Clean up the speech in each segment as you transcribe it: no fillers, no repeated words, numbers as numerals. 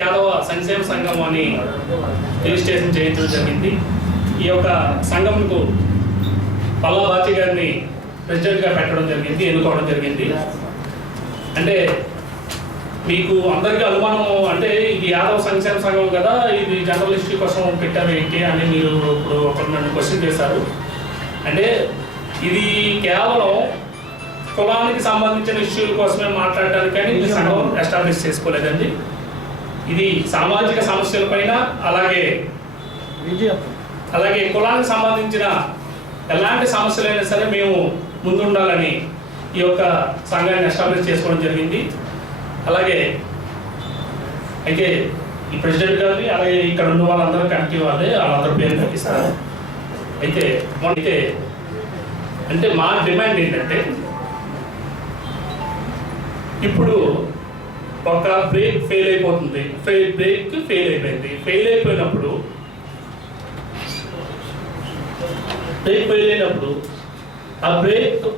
యాదవ సంక్షేమ సంఘం అని రిజిస్ట్రేషన్ చేయించడం జరిగింది. ఈ యొక్క సంఘంకు పల్లా బాచి గారిని ప్రెసిడెంట్గా పెట్టడం జరిగింది, ఎన్నుకోవడం జరిగింది. అంటే మీకు అందరికీ అనుమానం, అంటే ఇది యాదవ సంక్షేమ సంఘం కదా, ఇది జర్నలిస్ట్ కోసం పెట్టారు ఏంటి అని మీరు ఇప్పుడు ఒకరు నన్ను క్వశ్చన్ చేశారు. అంటే ఇది కేవలం కులానికి సంబంధించిన ఇష్యూల కోసమే మాట్లాడడానికి కానీ ఈ సంఘం ఎస్టాబ్లిష్ చేసుకోలేదండి. ఇది సామాజిక సమస్యలపైన అలాగే కులానికి సంబంధించిన ఎలాంటి సమస్యలైనా సరే మేము ముందుండాలని ఈ యొక్క సంఘాన్ని ఎస్టాబ్లిష్ చేసుకోవడం జరిగింది. అలాగే అయితే ఈ ప్రెసిడెంట్ గారిని అలాగే ఇక్కడ ఉన్న వాళ్ళందరూ కమిటీ వాళ్ళందరూ పేరు కట్టిస్తారు. అయితే అంటే మా డిమాండ్ ఏంటంటే, ఇప్పుడు ఒక బ్రేక్ ఫెయిల్ అయిపోతుంది, ఫెయిల్ అయిపోయినప్పుడు ఆ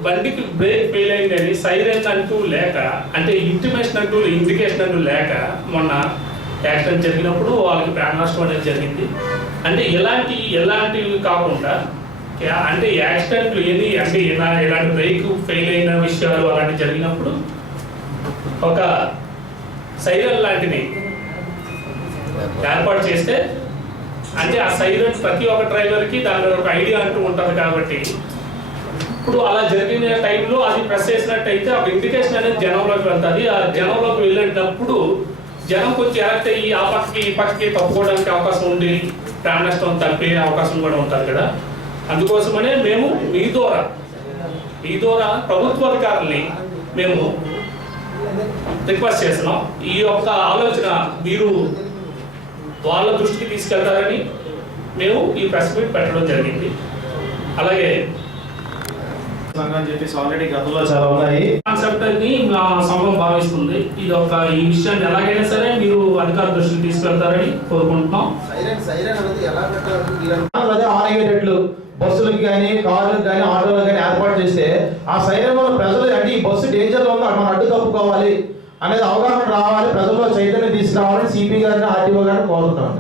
బండికి బ్రేక్ ఫెయిల్ అయిందని సైరన్ అంటూ లేక, అంటే ఇండికేషన్ అంటూ లేక మొన్న యాక్సిడెంట్ జరిగినప్పుడు వాళ్ళకి ప్రాణ నష్టం అనేది జరిగింది. అంటే ఎలాంటివి కాకుండా, అంటే యాక్సిడెంట్లు అంటే ఇలాంటి బ్రేక్ ఫెయిల్ అయిన విషయాలు అలాంటివి జరిగినప్పుడు ఒక సైరన్ లాంటివి ఏర్పాటు చేస్తే, అంటే ఆ సైరన్ ప్రతి ఒక్క డ్రైవర్కి దాని ఒక ఐడియా అంటూ ఉంటుంది. కాబట్టి ఇప్పుడు అలా జరిగిన టైంలో అది ప్రెస్ చేసినట్టయితే ఒక ఇండికేషన్ అనేది జనంలోకి వెళ్తుంది. ఆ జనంలోకి వెళ్ళేటప్పుడు జనం కొంచెం ఎలక్ట్ అయ్యి ఆ పక్కకి ఈ పక్కకి తప్పుకోవడానికి అవకాశం ఉండి ప్రాణ నష్టం తప్పే అవకాశం కూడా ఉంటుంది కదా. అందుకోసమనే మేము మీ ద్వారా ప్రభుత్వ అధికారుల్ని మేము రిక్వెస్ట్ చేస్తున్నాం. ఈ యొక్క ఆలోచన మీరు వాళ్ళ దృష్టికి తీసుకెళ్తారని మేము ఈ ప్రెస్ మీట్ పెట్టడం జరిగింది. అలాగే సంఘం చెప్పేసి ఆల్రెడీ గతంలో చాలా ఉన్నాయి. కాన్సెప్ట్ అని మా సంఘం భావిస్తుంది. ఈ విషయాన్ని ఎలాగైనా సరే మీరు అధికారుల దృష్టికి తీసుకెళ్తారని కోరుకుంటున్నాం. బస్సులకు కానీ, కార్లకు కానీ, ఆటోలకు కానీ ఏర్పాటు చేస్తే ఆ సైరన్ వల్ల ప్రజలు అంటే ఈ బస్సు డేంజర్లో ఉంది, మనం అడ్డు తప్పుకోవాలి అనేది అవగాహన రావాలి, ప్రజల్లో చైతన్యం తీసుకురావాలని సిపి గారిని, ఆర్టీఓ గారిని కోరుతున్నాం.